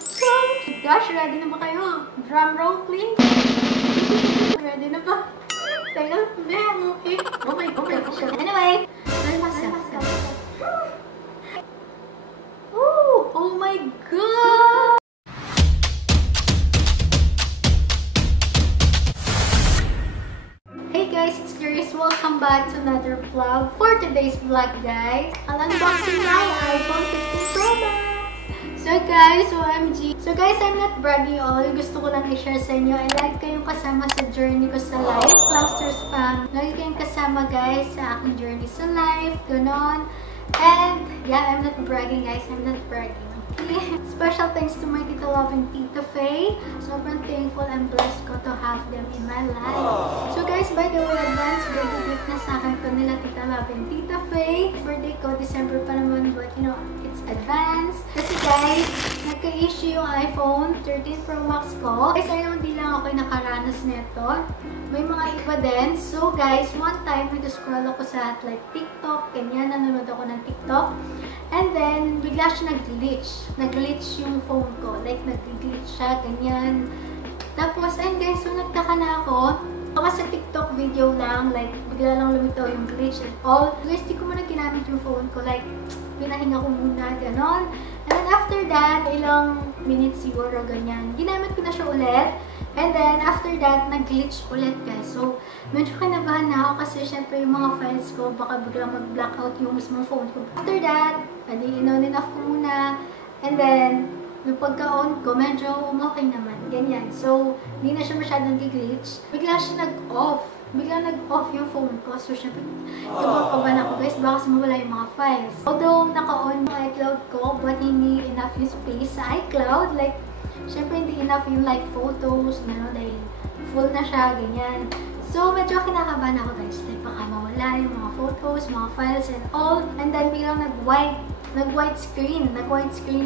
Gosh, ready na ba kayo? Drum roll, please. Ready na ba? Teka, okay. Okay. Anyway, oh my God! Hey guys, it's Klariz. Welcome back to another vlog. For today's vlog, guys, I'll unboxing my iPhone 15 Pro Max. So guys, OMG. So guys, I'm not bragging all. Gusto ko lang i-share sa inyo. I like kayong kasama sa journey ko sa life. Clusters fam. Lagi kayong kasama guys sa aking journey sa life. Ganon. And yeah, I'm not bragging guys. I'm not bragging. Special thanks to my Tita Love and Tita Faye. Sobrang thankful and blessed ko to have them in my life. So guys, by the way, advance birthday gift na sa akin ko nila Tita Love and Tita Faye. Birthday ko, December pa naman, but you know, it's advance. Kasi guys, nagka-issue yung iPhone 13 Pro Max ko. Guys, ayaw hindi lang ako yung nakaranas nito. May mga iba din. So guys, one time, nag-scroll ako sa like TikTok, ganyan, nanonood ako ng TikTok. And then, bigla siya nag-glitch. Nag-glitch yung phone ko. Like, nag-glitch siya, ganyan. Tapos, ayun guys, so nagtaka na ako. Kasi sa TikTok video lang, like, bigla lang lumitaw yung glitch and all. Guys, di ko muna ginamit yung phone ko. Like, pinahinga ko muna, ganon. And then after that, ilang minutes siguro, ganyan. Ginamit ko na siya ulit. And then, after that, nag-glitch ulit, guys. So, medyo kinabahan na ako kasi syempre yung mga files ko, baka biglang mag-blackout yung mismong phone ko. After that, on and off ko muna. And then, yung pagka-on ko, medyo okay naman. Ganyan. So, hindi na siya masyadong glitch. Bigla siya nag-off. Bigla nag-off yung phone ko. So, syempre, nagpapagawa ako, guys. Baka kasi mawala yung mga files. Although, naka-on yung iCloud ko, but hindi enough yung space sa iCloud. Like, syempre, hindi enough yung like photos, dahil full na siya, ganyan. So, medyo kinakabahan ako guys. Like, baka mawala yung mga photos, mga files, and all. And then, biglang nag-white screen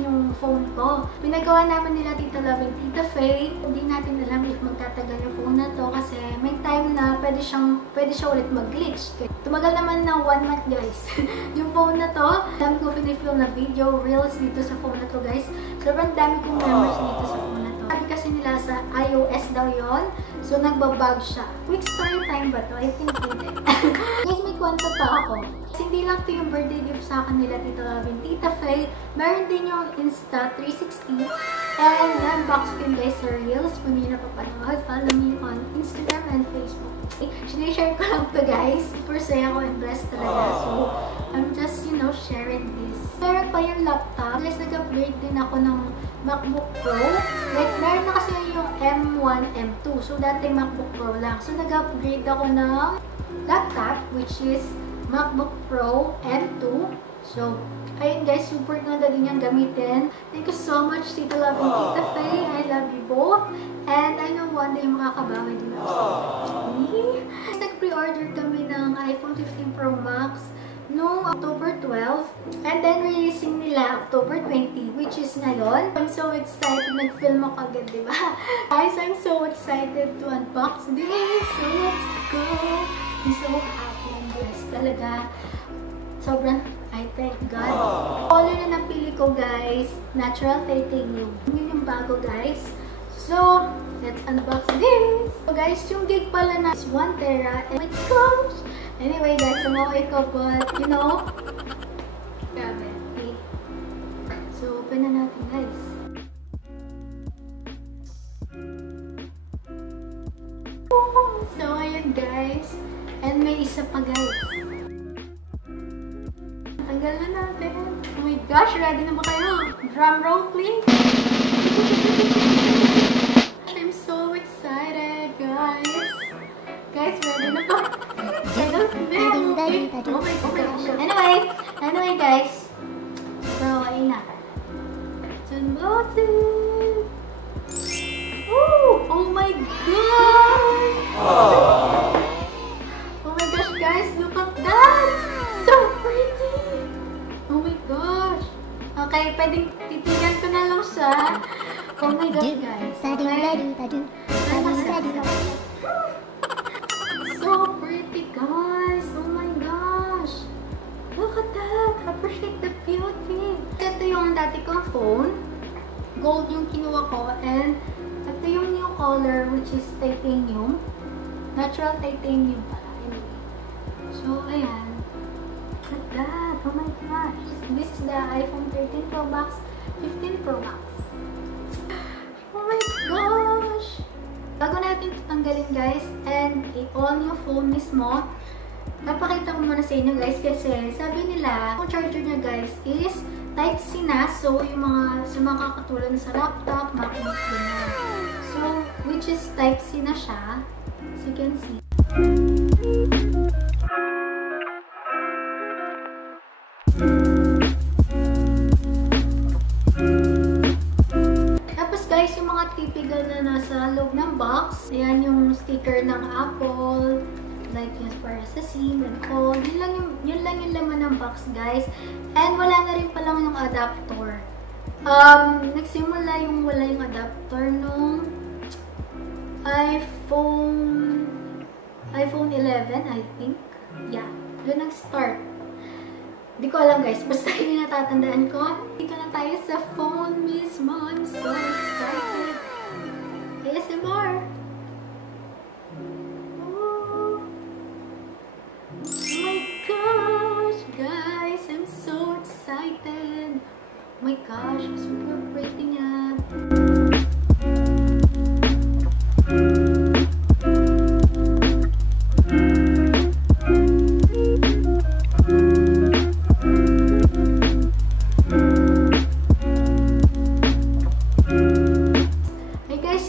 yung phone ko. Pinagawa naman nila Tita Love and Tita Faye. Hindi natin alam if magtatagal yung phone na to kasi may time na pwede siya ulit mag-glitch. Tumagal naman ng 1 month guys. Yung phone na to, dami ko pinifilm na video, reels dito sa phone na to guys. Sobrang dami kong memories dito sa phone na to. Sabi kasi nila sa iOS daw yon. So, nagbabag siya. Quick story time ba to? I think hindi. Guys, may kwento pa ako. Kasi hindi lang ito yung birthday gift sa akin nila Tita Love and Tita Faye. Meron din yung Insta 360. And unbox ko yun guys sa Reels. Kung hindi na papanood, follow me on Instagram and Facebook. Sinishare ko lang to guys. Super saya ko and blessed talaga. So, I'm just, sharing this. Meron pa yung laptop. Guys, nag-upgrade din ako ng MacBook Pro. Like, meron na kasi yung M1, M2. So, dati MacBook Pro lang. So, nag-upgrade ako ng laptop, which is MacBook Pro M2. So, ayun guys, super ganda din yung gamitin. Thank you so much, Tita Love and Tita Faye. I love you both. And I know one day makakabawi din ako sa me. Nag-pre-order kami ng iPhone 15 Pro Max noong October 12. And then, releasing nila October 20, which is ngayon. I'm so excited. Nag-film ako agad, diba? Guys, I'm so excited to unbox this. So, let's go. I'm so happy and blessed talaga. Sobrang, I thank God. Color na napili ko, guys. Natural titanium. Yun yung bago, guys. So, let's unbox this. So, guys, yung gig pala na is 1 tera. And my gosh! Anyway, guys, okay ko, but, grabe. Okay. So, open na natin, guys. So, ayun, guys. And may isa pa, guys. Tanggal na natin. Oh my gosh, ready na ba kayo? Drum roll, please. I'm so excited, guys. Guys, ready na ba? Oh my gosh. Anyway, guys. So, ayun na. It's unboxing. Oh my god! Oh my gosh, guys, look at that! So pretty! Oh my gosh! Okay, pwedeng titignan ko na lang siya. Oh my gosh, guys. So pretty, guys! Oh my gosh! Look at that! Appreciate the beauty! Ito yung dati kong phone. gold yung kinuha ko. And ito yung new color, which is titanium. Natural titanium pala. Anyway. So, ayan. Look at that. Oh my gosh. This is the iPhone 13 Pro Max, 15 Pro Max. Oh my gosh! Bago natin ito tanggalin, guys, and i-on yung phone mismo, napakita ko muna sa inyo, guys, kasi sabi nila, yung charger niya, guys, is Type-C na. So, yung mga kakatulad sa laptop, MacBook, ganyan. So, which is Type-C na siya. As you can see. Typical na nasa loob ng box. Ayan yung sticker ng Apple. Like yung para sa SIM and all. Yun lang yung laman ng box, guys. And wala na rin pala yung adapter. Nagsimula yung wala yung adapter nung iPhone 11, I think. Yeah. Doon nag-start. Hindi ko alam, guys. Basta yun yung natatandaan ko. Dito na tayo sa phone mismo. I'm so excited. ASMR. Oh my gosh, guys. I'm so excited. Oh my gosh. Super pretty niya.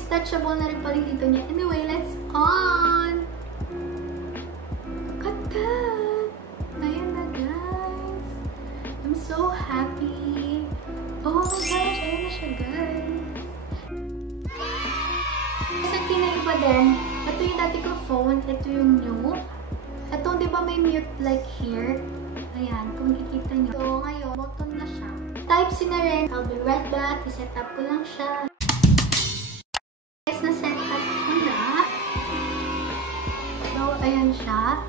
Touchable na rin pala dito niya. Anyway, let's on! Look at that! Ayan na, guys! I'm so happy! Oh my gosh! Ayan na siya, guys! Kasi pinaiba din, ito yung dati ko phone, ito yung new. Ito, di ba may mute like here? Ayan, kung nakikita nyo. So, ngayon, button na siya. Type-C na rin. I'll be right back. I-set up ko lang siya. Guys, na-set up ko na. So, ayan siya.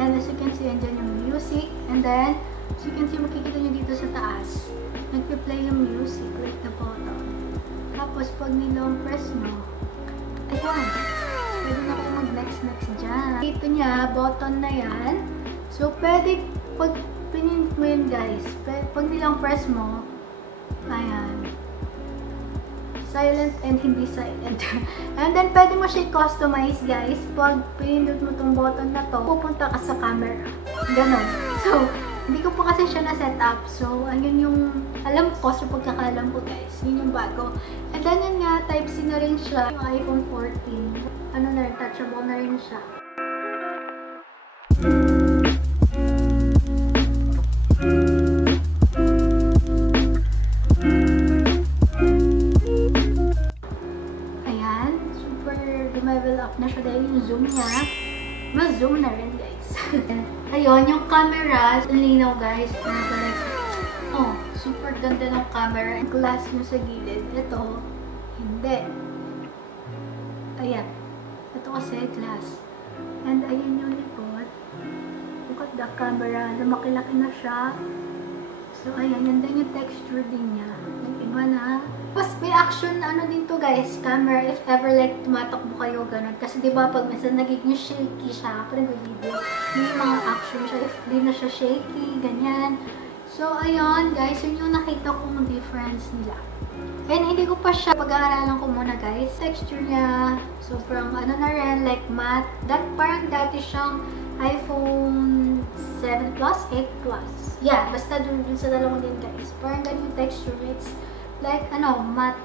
And as you can see, andyan yung music. And then, as you can see, makikita nyo dito sa taas. Nagpe-play yung music. Click the button. Tapos, pag nilong press mo, ayan. Pwede na kayo mag-next dyan. Dito niya, button na yan. So, pwede, pag pinindot mo yun, guys, pag nilang press mo, ayan. Silent and hindi silent. And then, pwede mo siya i-customize, guys. Pag pinindot mo tong button na to, pupunta ka sa camera. Ganon. So, hindi ko po kasi siya na-set up. So, ayun yung alam ko sa pagkakalam ko, guys. Yun yung bago. And then, yun nga, Type-C na rin siya. Yung iPhone 14. Ano na rin, touchable na rin siya. Level up na siya dahil yung zoom niya, ma-zoom na rin, guys. Ayun, yung camera, linaw, guys. Oh, super ganda ng camera. Glass yung sa gilid. Ito, hindi. Ayan. Ito kasi glass. And ayan yung likod. Look at the camera. Lumaki-laki na siya. So, ayan. Yan din yung texture din niya. Nag-iba na. Tapos, may action na ano din to, guys, camera, if ever like tumatakbo kayo, ganun. Kasi diba, pag minsan nagiging shaky siya, kapag nag-video, may mga action siya, if di na siya shaky, ganyan. So, ayun, guys, yun yung nakita kong difference nila. And hindi ko pa siya pag-aaralan ko muna, guys. Texture niya, sobrang ano na rin, like matte. Parang dati siyang iPhone 7 Plus, 8 Plus. Yeah, basta dun sa dalawang din, guys. Parang ganun yung texture. It's like, ano, matte.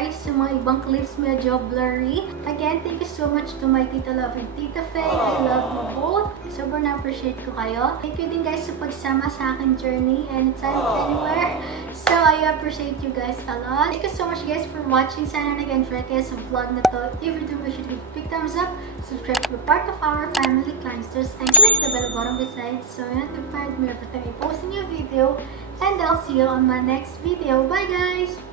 guys, yung mga ibang clips medyo blurry. Again, thank you so much to my Tita Love and Tita Faye. I love you both. Sobrang na-appreciate ko kayo. Thank you din guys sa pagsama sa akin journey anytime, anywhere. So, I appreciate you guys a lot. Thank you so much guys for watching. Sana nag-enjoy kayo sa vlog na to. If you do, make sure to give a big thumbs up, subscribe to be part of our family, Clangsters, and click the bell button beside so you're notified me every time I post a new video. And I'll see you on my next video. Bye guys!